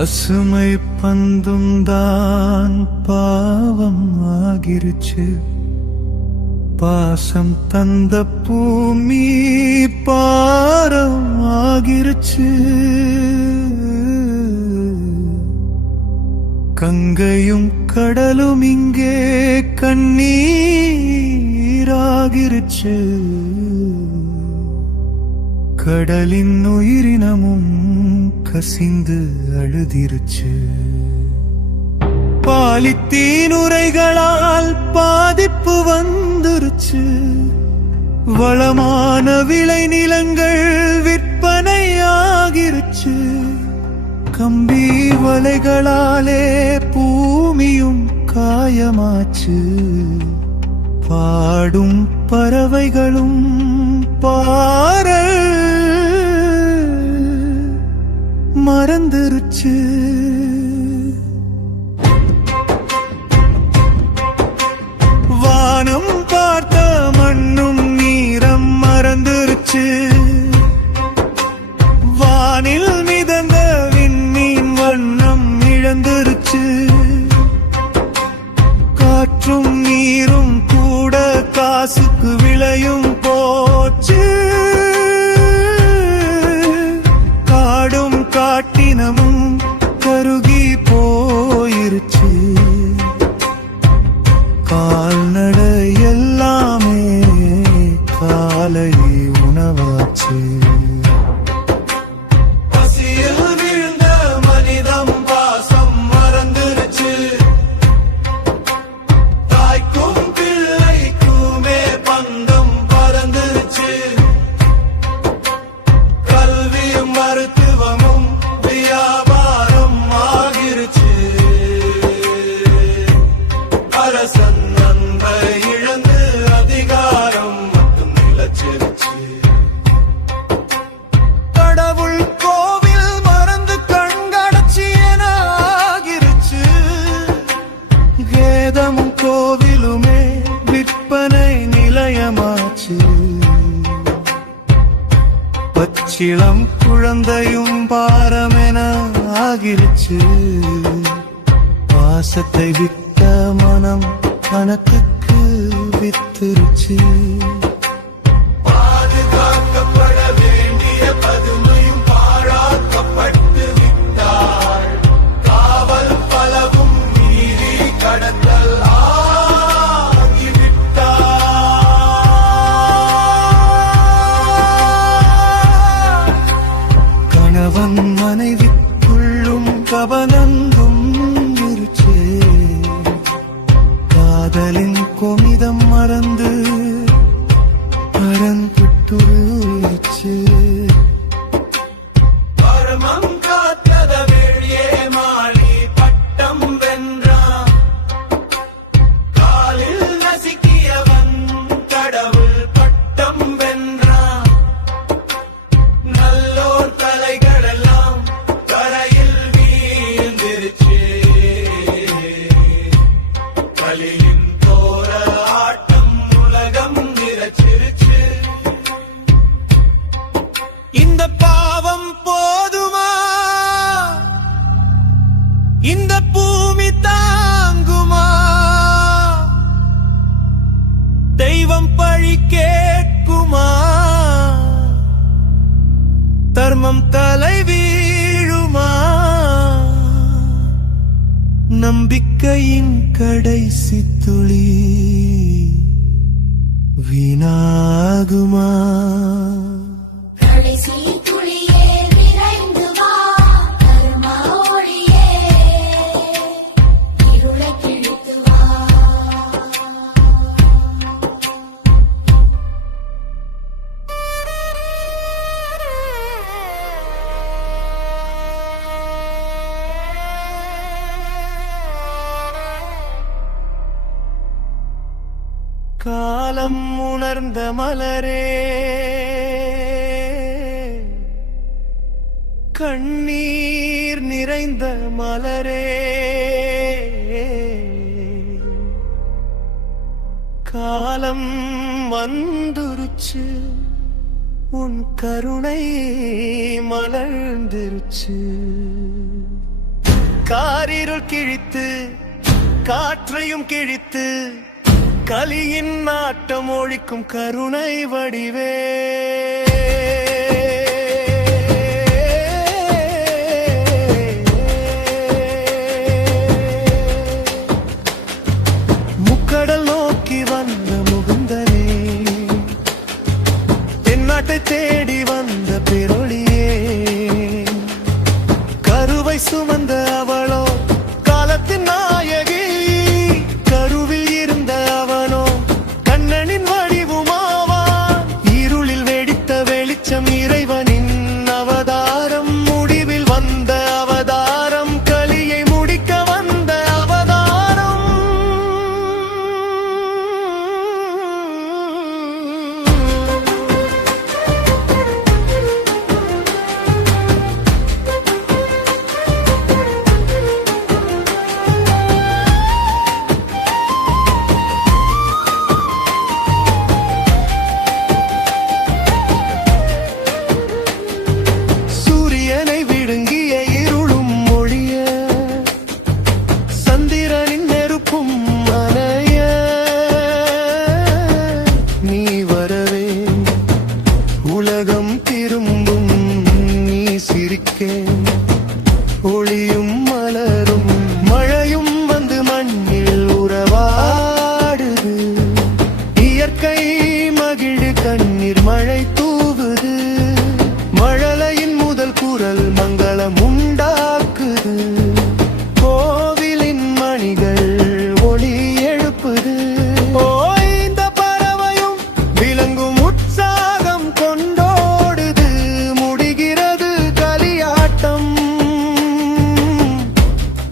பசுமை பந்தும் தான் பாவம் ஆகிருச்சு. பாசம் தந்த பூமி பாரம் ஆகிருச்சு. கங்கையும் கடலும் இங்கே கண்ணீராகிருச்சு. கடலின் உயிரினமும் கசிந்து அழுதிருச்சு. பாலித்தீன் உரைகளால் பாதிப்பு வந்துருச்சு. வளமான விளை நிலங்கள் விற்பனையாகிருச்சு. கம்பி வலைகளாலே பூமியும் காயமாச்சு. பாடும் பறவைகளும் பாரல் மறந்துருச்சு. வானம் பார்த்த மண்ணும் நீரம் மறந்துருச்சு. வானில் மிதந்த விண்மீன் வண்ணம் இழந்துருச்சு. காற்றும் நீரும் கூட காசுக்கு விளையும் போச்சு. காடும் காட்டினமும் கருகி போயிருச்சு. கால்நடை எல்லாமே காலை உணவாச்சு. பசியில் விழுந்த மனிதம் பாசம் மறந்துருச்சு. தாய்க்கும் பிள்ளைக்குமே பந்தம் பறந்துருச்சு. கல்வியும் மருத்துவமும் வியாபாரம் ஆகிருச்சு. அரசன் அன்பை இழந்து அதிகாரம் மட்டும் நிலச்சிருச்சு. கடவுள் கோவில் மறந்து கண்கடச்சி என ஆகிருச்சு. வேதமும் கோவிலுமே விற்பனை நிலையமாச்சு. பச்சிளம் குழந்தையும் பாரமென ஆகிருச்சு. பாசத்தை வித்த மனம் பணத்துக்கு வித்துருச்சு. பாதுகாக்கப்பட வேண்டிய பதுமையும் பாழாக்கப்பட்டு விட்டாள். காவல் பலவும் மீறி கடத்தல் ஆகிவிட்டாள். கணவன் மனைவிக்குள்ளும் கவனந்தும் இருச்சே. காதலின் கொமிதம் மறந்து பரந்துட்டுருச்சு. பரமம் காத்தத வேழியே மாளி பட்டம் வென்றான். காலில் நசுக்கியவன் கடவுள் பட்டம் வென்றான். நல்லோர் தலைகளெல்லாம் கரையில் வீழ்ந்திருச்சு. பலியின் தோர ஆட்டம் உலகம் நிறச்சிருச்சு. இந்த பாவம் போதுமா? இந்த பூமி தாங்குமா? தெய்வம் பழி கேட்குமா? தர்மம் தலை வீழுமா? நம்பிக்கையின் கடைசி துளி வீணாகுமா? கடைசி துளியே விரைந்து வா, கர்ம ஒளியே இருளைக் கிழித்து வா. காலம் உணர்ந்த மலரே, கண்ணீர் நிறைந்த மலரே, காலம் வந்துருச்சு, உன் கருணை மலர்ந்துருச்சு. காரிருள் கிழித்து காற்றையும் கிழித்து கலியின் நாட்டம் ஒழிக்கும் கருணை வடிவே முக்கடல் நோக்கி வந்த முகுந்தனே தென்னாட்டை தேடி வந்த பெருளியே கருவை சுமந்த அவளோ காலத்தின் நாயகி கருவில் இருந்த அவனோ கண்ணனின் வடிவுமாவான் இருளில் வெடித்த வெளிச்சம் இறைவனின் அவதாரம் முடிவில் வந்த அவதாரம் கலியை முடிக்க வந்த அவதாரம் சூரியனை விழுங்கிய இருளும் ஒழிய சந்திரனின் நெருப்பும் அணைய நீ வரவே உலகம் திரும்பும் நீ சிரிக்கே ஒளியும் மலரும் மழையும் வந்து மண்ணில் உறவாடுது இயற்கை மகிழ் கண்ணீர் மழை தூவுது மழலையின் முதல் குரல் மங்களம் உண்டாக்குது கோவிலின் மணிகள் ஒளி எழுப்புது ஓய்ந்த பறவையும் விலங்கும் உற்சாகம் கொண்டோடுது முடிகிறது கலியாட்டம்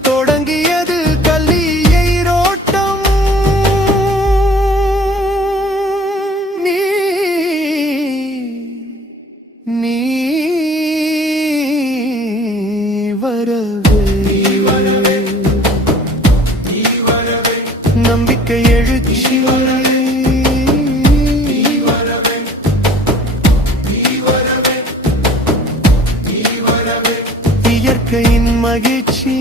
தொடங்கியது கல்லியை ரோட்டம் நீ வரவே நம்பிக்கை எழுச்சி இயற்கையின் மகிழ்ச்சி